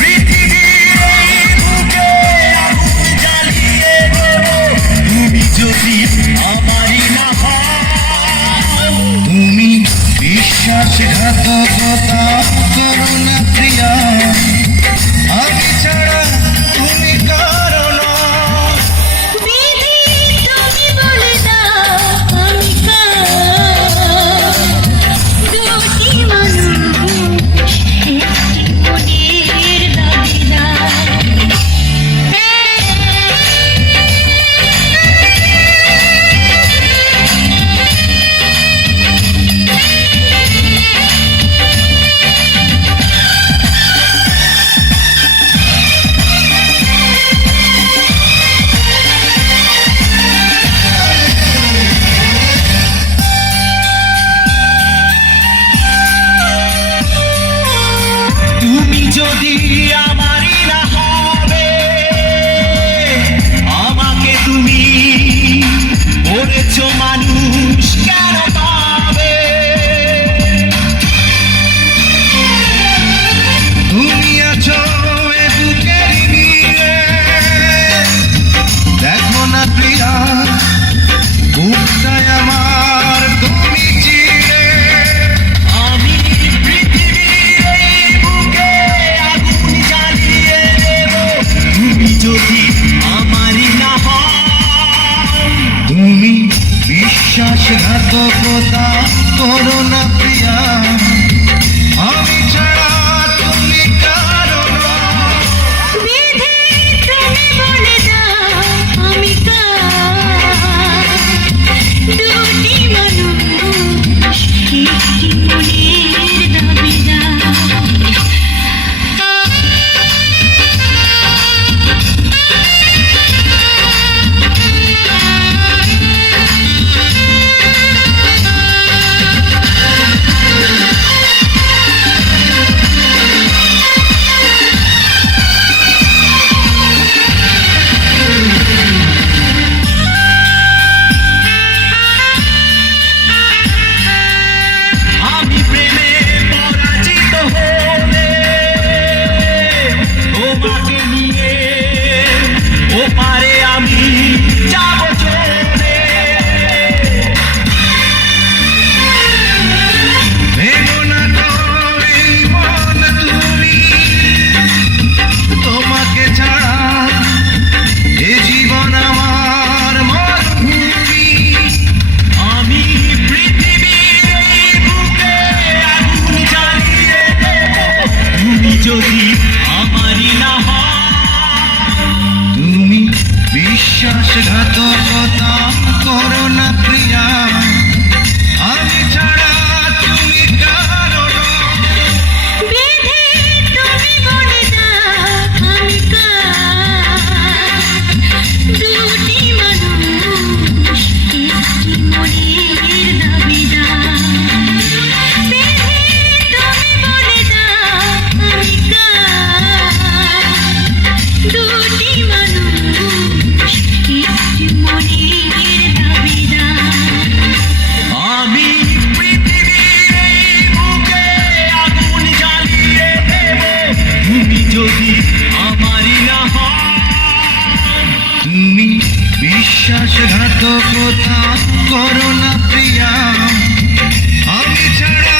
পৃথিবীর এই বুকে আগুন জ্বালিয়ে দেব তুমি যদি আমারই না হও। তুমি বিশ্বাসঘাতকতা করো না প্রিয়া, আমি ছাড়া তুমি কারো নও। বিধি তুমি বলে দাও আমি কার, দুটি মানুষ একটি মনের দাবিদার। তুমি যদি আমারই না হবে, আমাকে তুমি করেছো মানুষ কেন পাবে? তুমি আছো এ বুকের নিয়ে, দেখো না প্রিয়া বুকটায় আমার তুমি চিরে। আমি পৃথিবীর এই বুকে আগুন জ্বালিয়ে দেব তুমি যদি আমারই না হও। তুমি বিশ্বাসঘাতকতা করো না প্রিয়া, আমি ছাড়া তুমি কারো নও। বিধি তুমি বলে দাও আমি কার, দুটি মানুষ একটি মনের দাবিদার। আমি প্রেমে পরাজিত হলে তোমাকে নিয়ে ওপারে আমি যাব চলে। ভেবো না তো এই মন তুমি, তোমাকে ছাড়া এ জীবন আমার মরুভূমি। আমি পৃথিবীর এই বুকে আগুন জ্বালিয়ে দেব তুমি যদি আমারই না হও। তুমি বিশ্বাসঘাতকতা করো না প্রিয়া, আমি ছাড়া তুমি কারো নও। বিধি তুমি বলে দাও আমি কার, দুটি মানুষ একটি মনের দাবিদার। বিধি তুমি বলে দাও আমি কার, দুটি মানুষ একটি মনের দাবিদার। আমি পৃথিবীর এই বুকে আগুন জ্বালিয়ে দেব তুমি যদি আমারই না হও। তুমি বিশ্বাসঘাতকতা করো না প্রিয়া, আমি ছাড়া